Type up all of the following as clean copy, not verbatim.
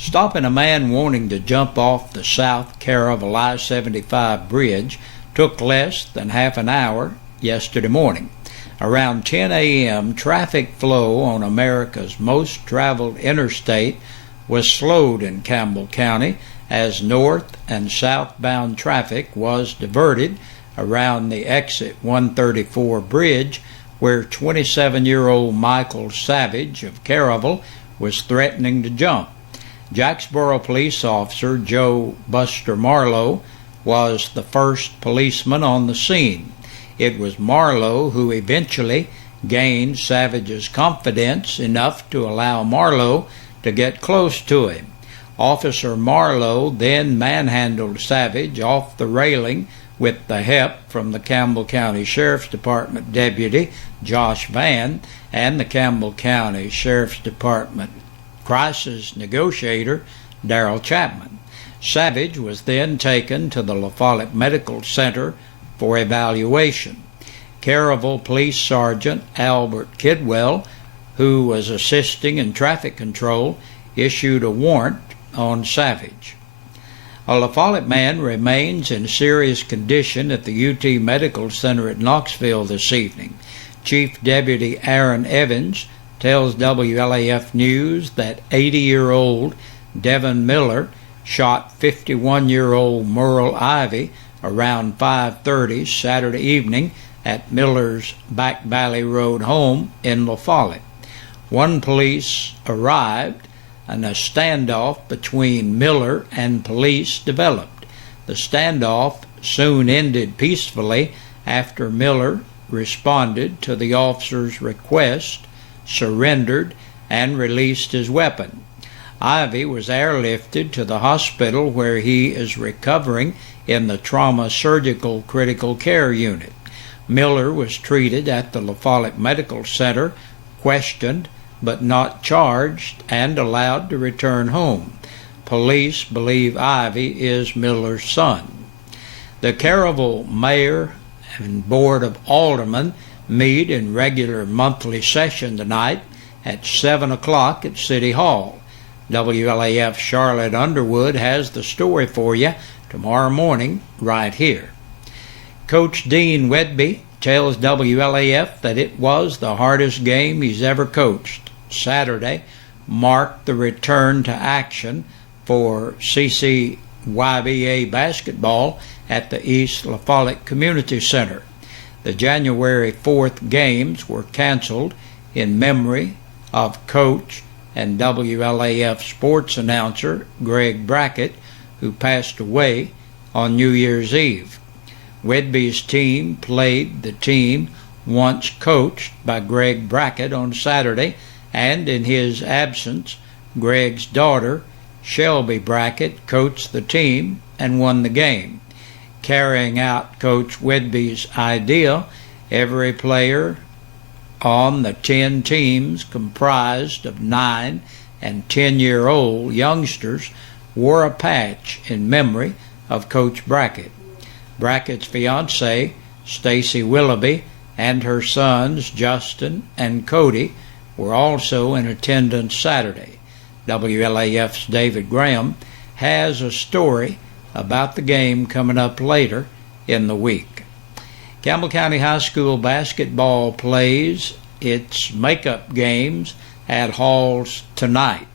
Stopping a man wanting to jump off the South Caravel I-75 bridge took less than half an hour yesterday morning. Around 10 a.m., traffic flow on America's most traveled interstate was slowed in Campbell County as north and southbound traffic was diverted around the exit 134 bridge, where 27-year-old Michael Savage of Caravel was threatening to jump. Jacksboro police officer Joe Buster Marlowe was the first policeman on the scene. It was Marlowe who eventually gained Savage's confidence enough to allow Marlowe to get close to him. Officer Marlowe then manhandled Savage off the railing with the help from the Campbell County Sheriff's Department Deputy Josh Vann and the Campbell County Sheriff's Department crisis negotiator Darrell Chapman. Savage was then taken to the La Follette Medical Center for evaluation. Caravel Police Sergeant Albert Kidwell, who was assisting in traffic control, issued a warrant on Savage. A La Follette man remains in serious condition at the UT Medical Center at Knoxville this evening. Chief Deputy Aaron Evans tells WLAF News that 80-year-old Devin Miller shot 51-year-old Merle Ivy around 5:30 Saturday evening at Miller's Back Valley Road home in La Follette. When police arrived, and a standoff between Miller and police developed. The standoff soon ended peacefully after Miller responded to the officer's request, surrendered, and released his weapon. Ivy was airlifted to the hospital where he is recovering in the trauma surgical critical care unit. Miller was treated at the La Follette Medical Center, questioned but not charged, and allowed to return home. Police believe Ivy is Miller's son. The Caravel Mayor and Board of Aldermen meet in regular monthly session tonight at 7 o'clock at City Hall. WLAF Charlotte Underwood has the story for you tomorrow morning right here. Coach Dean Wedby tells WLAF that it was the hardest game he's ever coached. Saturday marked the return to action for CCYBA basketball at the East La Follette Community Center. The January 4th games were canceled in memory of Coach and WLAF sports announcer Greg Brackett, who passed away on New Year's Eve. Wedby's team played the team once coached by Greg Brackett on Saturday, and in his absence, Greg's daughter, Shelby Brackett, coached the team and won the game. Carrying out Coach Wedby's idea, every player on the 10 teams comprised of 9 and 10-year-old youngsters wore a patch in memory of Coach Brackett. Brackett's fiancée, Stacy Willoughby, and her sons, Justin and Cody, were also in attendance Saturday. WLAF's David Graham has a story about the game coming up later in the week. Campbell County High School basketball plays its makeup games at Halls tonight.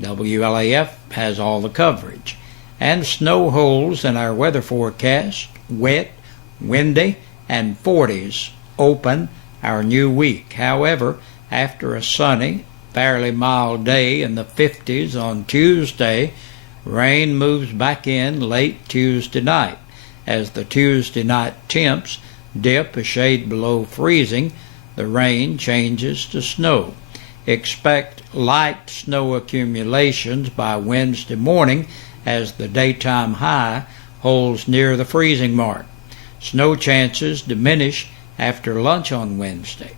WLAF has all the coverage. And snow holes in our weather forecast, wet, windy, and 40s open our new week. However, after a sunny, fairly mild day in the 50s on Tuesday, rain moves back in late Tuesday night. As the Tuesday night temps dip a shade below freezing, the rain changes to snow. Expect light snow accumulations by Wednesday morning as the daytime high holds near the freezing mark. Snow chances diminish after lunch on Wednesday.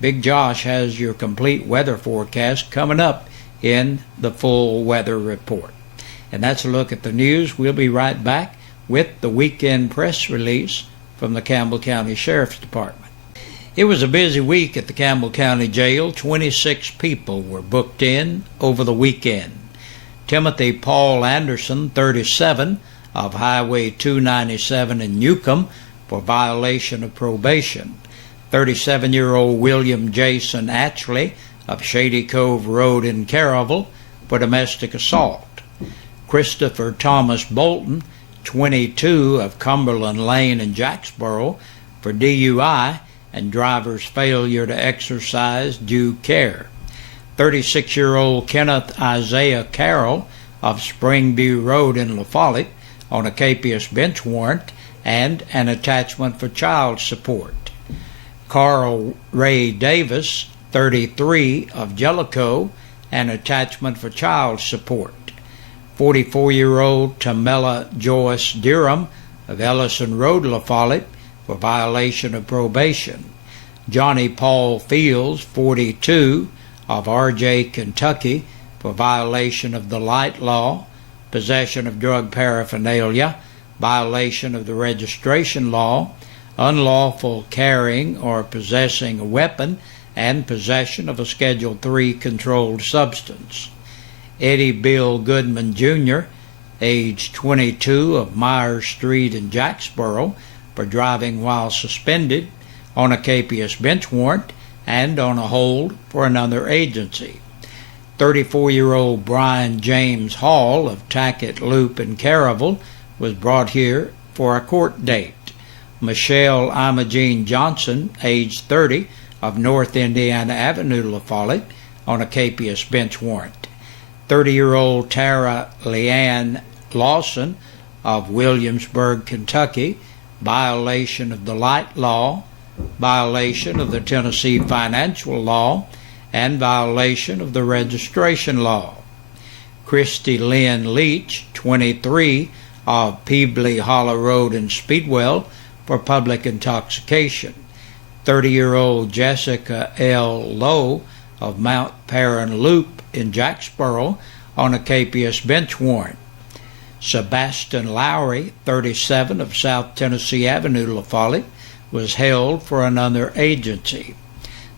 Big Josh has your complete weather forecast coming up in the full weather report. And that's a look at the news. We'll be right back with the weekend press release from the Campbell County Sheriff's Department. It was a busy week at the Campbell County Jail. 26 people were booked in over the weekend. Timothy Paul Anderson, 37, of Highway 297 in Newcomb for violation of probation. 37-year-old William Jason Atchley of Shady Cove Road in Caryville for domestic assault. Christopher Thomas Bolton, 22, of Cumberland Lane in Jacksboro for DUI and driver's failure to exercise due care. 36-year-old Kenneth Isaiah Carroll of Springview Road in La Follette on a capious bench warrant and an attachment for child support. Carl Ray Davis, 33, of Jellicoe, an attachment for child support. 44-year-old Tamela Joyce Durham of Ellison Road, La Follette, for violation of probation. Johnny Paul Fields, 42, of RJ, Kentucky, for violation of the light law, possession of drug paraphernalia, violation of the registration law, unlawful carrying or possessing a weapon, and possession of a Schedule III controlled substance. Eddie Bill Goodman, Jr., age 22, of Myers Street in Jacksboro, for driving while suspended on a capious bench warrant and on a hold for another agency. 34-year-old Brian James Hall of Tackett Loop in Caryville was brought here for a court date. Michelle Imogene Johnson, age 30, of North Indiana Avenue, La Follette, on a capious bench warrant. 30-year-old Tara Leanne Lawson of Williamsburg, Kentucky, violation of the light law, violation of the Tennessee financial law, and violation of the registration law. Christy Lynn Leach, 23, of Peebly Hollow Road in Speedwell, for public intoxication. 30-year-old Jessica L. Lowe of Mount Perrin Loop in Jacksboro on a capious bench warrant. Sebastian Lowry, 37, of South Tennessee Avenue, La Follette, was held for another agency.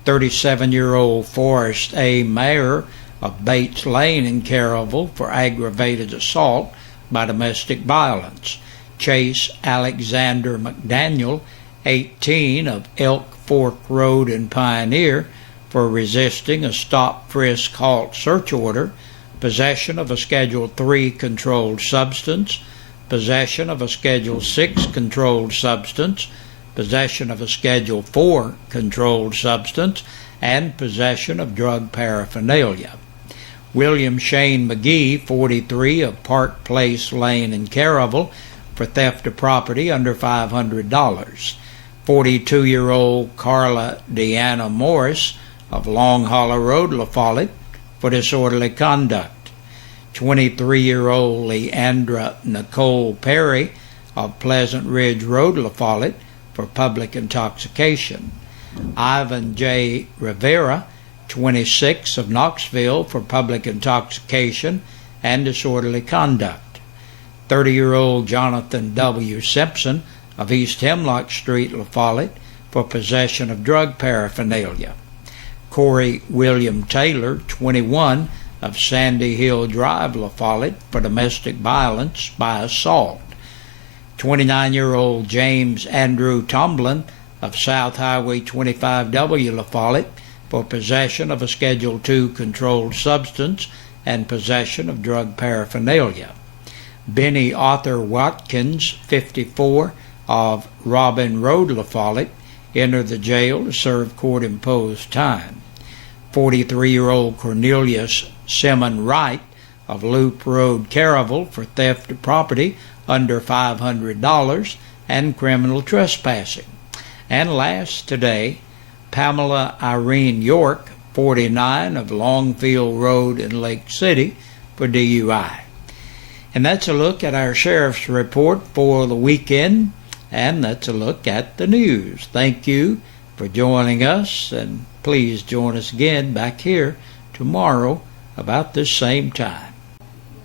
37-year-old Forrest A. Mayer of Bates Lane in Caryville for aggravated assault by domestic violence. Chase Alexander McDaniel, 18, of Elk Fork Road in Pioneer, for resisting a stop, frisk, halt, search order, possession of a Schedule III controlled substance, possession of a Schedule VI controlled substance, possession of a Schedule IV controlled substance, and possession of drug paraphernalia. William Shane McGee, 43, of Park Place Lane in Caryville, for theft of property under $500. 42-year-old Carla Deanna Morris of Long Hollow Road, La Follette, for disorderly conduct. 23-year-old Leandra Nicole Perry of Pleasant Ridge Road, La Follette, for public intoxication. Ivan J. Rivera, 26, of Knoxville, for public intoxication and disorderly conduct. 30-year-old Jonathan W. Simpson of East Hemlock Street, La Follette, for possession of drug paraphernalia. Corey William Taylor, 21, of Sandy Hill Drive, La Follette, for domestic violence by assault. 29-year-old James Andrew Tomlin of South Highway 25W, La Follette, for possession of a Schedule II controlled substance and possession of drug paraphernalia. Benny Arthur Watkins, 54, of Robin Road, La Follette, entered the jail to serve court-imposed time. 43-year-old Cornelius Simmon Wright of Loop Road, Caryville, for theft of property under $500 and criminal trespassing. And last today, Pamela Irene York, 49, of Longfield Road in Lake City, for DUI. And that's a look at our sheriff's report for the weekend, and that's a look at the news. Thank you for joining us, and please join us again back here tomorrow about this same time.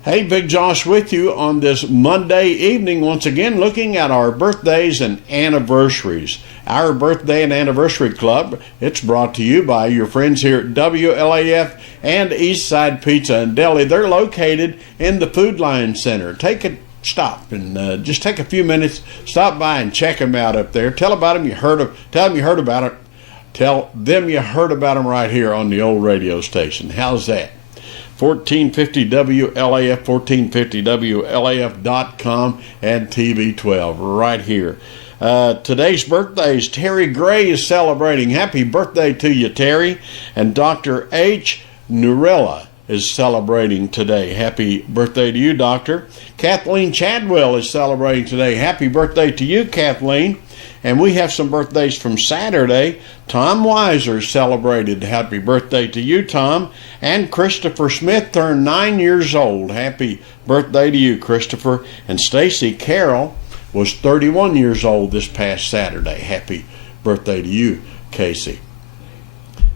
Hey, Big Josh with you on this Monday evening, once again looking at our birthdays and anniversaries. Our Birthday and Anniversary Club, it's brought to you by your friends here at WLAF and Eastside Pizza and Deli. They're located in the Food Line Center. Take a stop and just take a few minutes, stop by and check them out up there. Tell them you heard about it. Tell them you heard about them right here on the old radio station. How's that? 1450 WLAF, 1450WLAF.com, and TV12 right here. Today's birthdays, Terry Gray is celebrating. Happy birthday to you, Terry. And Dr. H. Nurella is celebrating today. Happy birthday to you, Doctor. Kathleen Chadwell is celebrating today. Happy birthday to you, Kathleen. And we have some birthdays from Saturday. Tom Weiser celebrated. Happy birthday to you, Tom. And Christopher Smith turned 9 years old. Happy birthday to you, Christopher. And Stacy Carroll was 31 years old this past Saturday. Happy birthday to you, Casey.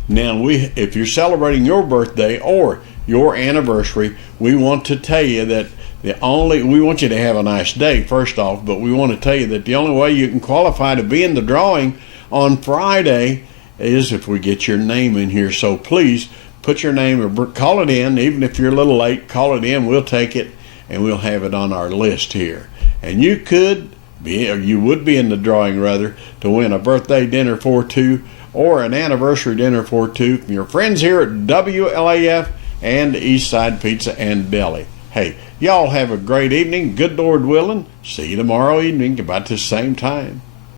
Now, if you're celebrating your birthday or your anniversary, we want to tell you that we want you to have a nice day, first off, but we want to tell you that the only way you can qualify to be in the drawing on Friday is if we get your name in here. So please put your name or call it in. Even if you're a little late, call it in. We'll take it and we'll have it on our list here. And you would be in the drawing rather to win a birthday dinner for two or an anniversary dinner for two from your friends here at WLAF and Eastside Pizza and Deli. Hey, y'all have a great evening. Good Lord willing. See you tomorrow evening about the same time.